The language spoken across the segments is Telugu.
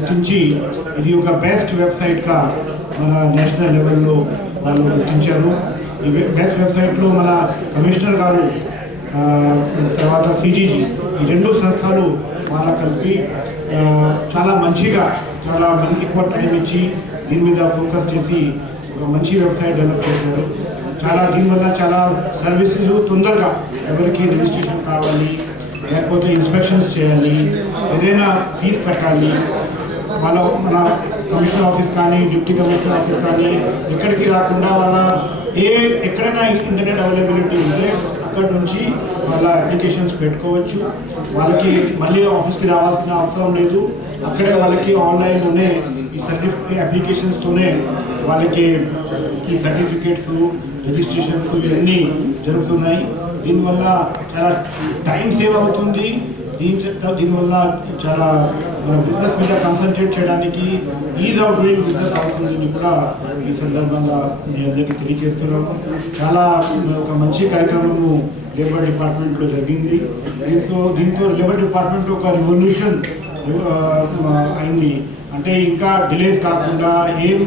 గుర్తించి ఇది ఒక బెస్ట్ వెబ్సైట్గా మన నేషనల్ లెవెల్లో వాళ్ళు గుర్తించారు. ఈ బెస్ట్ వెబ్సైట్లో మన కమిషనర్ గారు తర్వాత సిజీజీ ఈ రెండు సంస్థలు వాళ్ళ కలిపి చాలా మంచిగా చాలా ఎక్కువ టైం ఇచ్చి దీని మీద ఫోకస్ చేసి ఒక మంచి వెబ్సైట్ డెవలప్ చేశారు. దీనివల్ల చాలా సర్వీసెస్ తొందరగా ఎవరికి రిజిస్ట్రేషన్ కావాలి, లేకపోతే ఇన్స్పెక్షన్స్ చేయాలి, ఏదైనా ఫీజు కట్టాలి, మన కమిషనర్ ఆఫీస్ కానీ డిప్యూటీ కమిషనర్ ఆఫీస్ కానీ ఎక్కడికి రాకుండా ఎక్కడైనా ఇంటర్నెట్ అవైలబిలిటీ ఉంటే అక్కడ నుంచి వాళ్ళ అప్లికేషన్స్ పెట్టుకోవచ్చు. వాళ్ళకి మళ్ళీ ఆఫీస్కి రావాల్సిన అవసరం లేదు. అక్కడే వాళ్ళకి ఆన్లైన్లోనే ఈ సర్టిఫికేట్ అప్లికేషన్స్తోనే వాళ్ళకి ఈ సర్టిఫికేట్స్ రిజిస్ట్రేషన్స్ ఇవన్నీ జరుగుతున్నాయి. దీనివల్ల చాలా టైం సేవ్ అవుతుంది. దీనివల్ల చాలా మన బిజినెస్ మీద కాన్సన్ట్రేట్ చేయడానికి ఈజ్ ఆఫ్ డూయింగ్ బిజినెస్ అవుతుందని కూడా ఈ సందర్భంగా మీ అందరికీ తెలియజేస్తున్నాము. చాలా ఒక మంచి కార్యక్రమము లేబర్ డిపార్ట్మెంట్లో జరిగింది. దీంతో లేబర్ డిపార్ట్మెంట్లో ఒక రెవల్యూషన్ అయింది. అంటే ఇంకా డిలేస్ కాకుండా, ఏం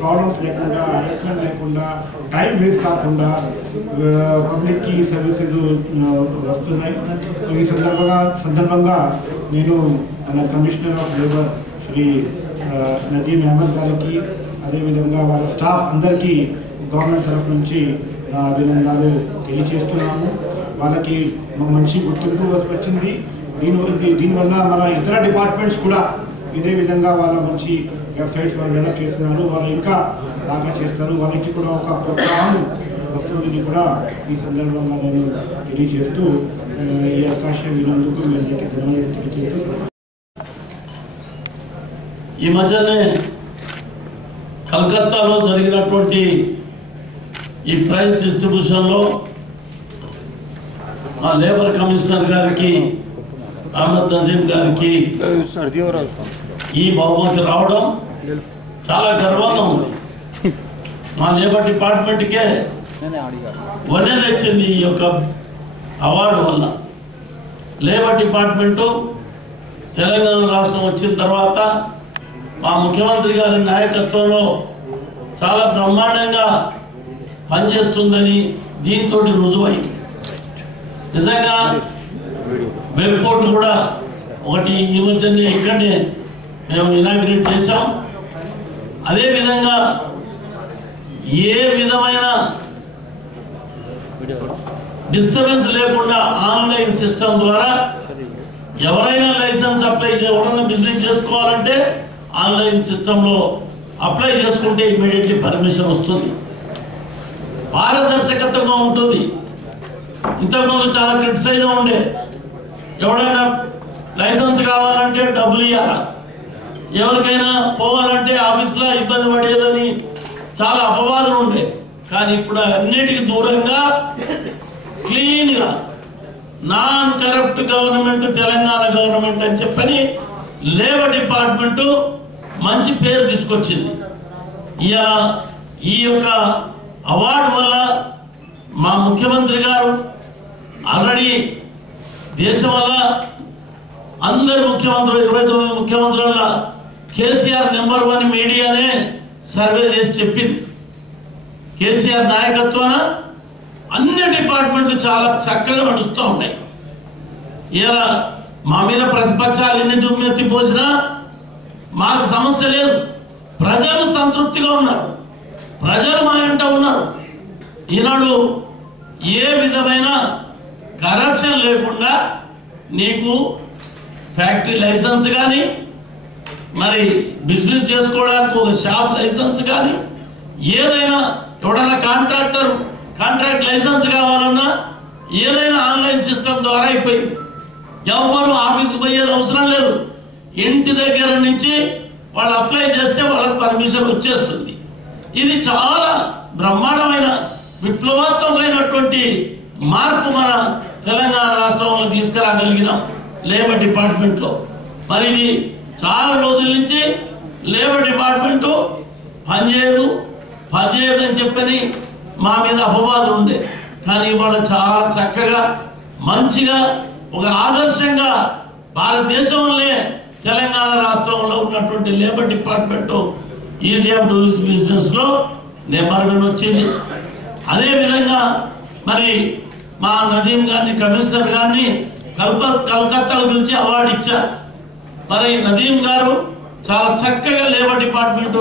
ప్రాబ్లమ్స్ లేకుండా, అరెస్ట్మెంట్ లేకుండా, టైం వేస్ట్ కాకుండా పబ్లిక్కి సర్వీసెస్ వస్తున్నాయి. సో ఈ సందర్భంగా నేను మన కమిషనర్ ఆఫ్ లేబర్ శ్రీ నదీం అహ్మద్ గారికి, అదేవిధంగా వాళ్ళ స్టాఫ్ అందరికీ గవర్నమెంట్ తరఫు నుంచి అభినందనలు తెలియజేస్తున్నాము. వాళ్ళకి మంచి గుర్తింపు వచ్చింది. దీనివల్ల మన ఇతర డిపార్ట్మెంట్స్ కూడా ఇదే విధంగా వాళ్ళ మంచి వెబ్సైట్స్ వాళ్ళు డెవలప్ చేస్తున్నారు. వాళ్ళు ఇంకా బాగా చేస్తారు. వాళ్ళకి కూడా ఒక ప్రోత్సాహం వస్తుందని కూడా ఈ సందర్భంగా నేను తెలియజేస్తూ ఈ అవకాశం వినందుకు మీ అందరికీ ధన్యవాదాలు తెలియజేస్తూ, ఈ మధ్యనే కలకత్తాలో జరిగినటువంటి ఈ ప్రైజ్ డిస్ట్రిబ్యూషన్లో మా లేబర్ కమిషనర్ గారికి, అహ్మద్ నజీం గారికి ఈ బహుమతి రావడం చాలా గర్వంగా ఉంది. మా లేబర్ డిపార్ట్మెంట్కే వనే తెచ్చింది ఈ యొక్క అవార్డు వల్ల. లేబర్ డిపార్ట్మెంటు తెలంగాణ రాష్ట్రం వచ్చిన తర్వాత మా ముఖ్యమంత్రి గారి నాయకత్వంలో చాలా బ్రహ్మాండంగా పనిచేస్తుందని దీంతో రుజువైంది. నిజంగా వెబ్ పోర్టల్ కూడా ఒకటి ఈ మధ్యనే ఇక్కడనే మేము ఇనాగ్రేట్ చేశాం. అదేవిధంగా ఏ విధమైన డిస్టర్బెన్స్ లేకుండా ఆన్లైన్ సిస్టమ్ ద్వారా ఎవరైనా లైసెన్స్ అప్లై ఎవరైనా బిజినెస్ చేసుకోవాలంటే ఆన్లైన్ సిస్టంలో అప్లై చేసుకుంటే ఇమీడియట్లీ పర్మిషన్ వస్తుంది. పారదర్శకతగా ఉంటుంది. ఇంతకుముందు చాలా క్రిటిసైజ్గా ఉండే, ఎవరైనా లైసెన్స్ కావాలంటే డబ్బులు ఇవ్వాలి, ఎవరికైనా పోవాలంటే ఆఫీస్లో ఇబ్బంది పడేదని చాలా అపవాదులు ఉండే. కానీ ఇప్పుడు అన్నిటికీ దూరంగా క్లీన్గా non corrupt government Telangana government అని చెప్పని లేబర్ డిపార్ట్మెంటు మంచి పేరు తీసుకొచ్చింది. ఈ యొక్క అవార్డు వల్ల మా ముఖ్యమంత్రి గారు ఆల్రెడీ దేశం వల్ల అందరు ముఖ్యమంత్రులు 29 ముఖ్యమంత్రుల కేసీఆర్ నెంబర్ 1 మీడియానే సర్వే చేసి చెప్పింది. కేసీఆర్ నాయకత్వాన అన్ని డిపార్ట్మెంట్లు చాలా చక్కగా నడుస్తూ ఉన్నాయి. ఇలా మా మీద ప్రతిపక్షాలు ఎన్ని దుమ్మెత్తి పోసినా మాకు సమస్య లేదు. ప్రజలు సంతృప్తిగా ఉన్నారు, ప్రజలు మా వెంట ఉన్నారు. ఈనాడు ఏ విధమైన కరప్షన్ లేకుండా నీకు ఫ్యాక్టరీ లైసెన్స్ కానీ, మరి బిజినెస్ చేసుకోవడానికి ఒక షాప్ లైసెన్స్ కానీ, ఏదైనా ఎవడైనా కాంట్రాక్ట్ లైసెన్స్ కావాలన్నా ఏదైనా ఆన్లైన్ సిస్టమ్ ద్వారా అయిపోయింది. ఎవరు ఆఫీస్కి పోయేది అవసరం లేదు. ఇంటి దగ్గర నుంచి వాళ్ళు అప్లై చేస్తే వాళ్ళకి పర్మిషన్ వచ్చేస్తుంది. ఇది చాలా బ్రహ్మాండమైన విప్లవాత్మకమైనటువంటి మార్పు మన తెలంగాణ రాష్ట్రంలో తీసుకురాగలిగినాం లేబర్ డిపార్ట్మెంట్లో. మరి ఇది చాలా రోజుల నుంచి లేబర్ డిపార్ట్మెంటు పనిచేయదు అని చెప్పని మా మీద అపవాదులు ఉండే. కానీ ఇవాళ చాలా చక్కగా మంచిగా ఒక ఆదర్శంగా భారతదేశంలోనే తెలంగాణ రాష్ట్రంలో ఉన్నటువంటి labour department easy of doing business లో నెంబర్ 1 వచ్చింది. అదేవిధంగా మరి మా నదీం గారిని కమిషనర్ గారిని కలకత్తాలో పిలిచి అవార్డు ఇచ్చారు. మరి నదీం గారు చాలా చక్కగా లేబర్ డిపార్ట్మెంట్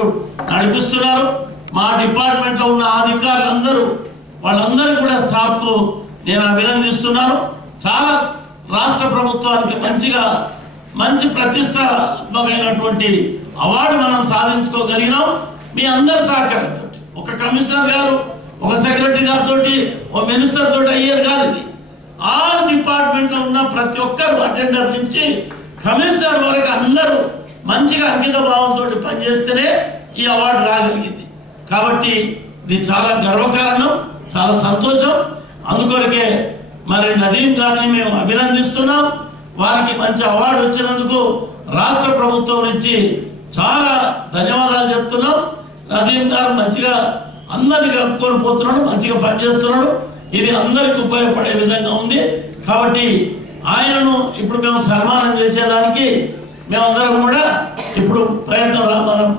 నడిపిస్తున్నారు. మా డిపార్ట్మెంట్ లో ఉన్న అధికారులందరూ వాళ్ళందరూ కూడా స్టాఫ్ కు నేను అభినందిస్తున్నాను. చాలా రాష్ట్ర ప్రభుత్వానికి మంచి ప్రతిష్టాత్మకమైనటువంటి అవార్డు మనం సాధించుకోగలిగినాం మీ అందరి సహకారంతో. ఒక కమిషనర్ గారు ఒక సెక్రటరీ గారితో ఒక మినిస్టర్ తోటి అయ్యేది కాదు. ఇది ఆల్ డిపార్ట్మెంట్ లో ఉన్న ప్రతి ఒక్కరు అటెండర్ నుంచి కమిషనర్ వరకు అందరూ మంచిగా అంకిత భావంతో పనిచేస్తేనే ఈ అవార్డు రాగలిగింది. కాబట్టి ఇది చాలా గర్వకారణం, చాలా సంతోషం. అందుకొరకే మరి నదీం గారిని మేము అభినందిస్తున్నాం. వారికి మంచి అవార్డు వచ్చినందుకు రాష్ట్ర ప్రభుత్వం నుంచి చాలా ధన్యవాదాలు చెప్తున్నాం. నదీం గారు మంచిగా అందరినీ కలుపుకొని పోతున్నాడు, మంచిగా పనిచేస్తున్నాడు. ఇది అందరికి ఉపయోగపడే విధంగా ఉంది. కాబట్టి ఆయనను ఇప్పుడు మేము సన్మానం చేసేదానికి మేమందరం కూడా ఇప్పుడు ప్రయత్నం మనం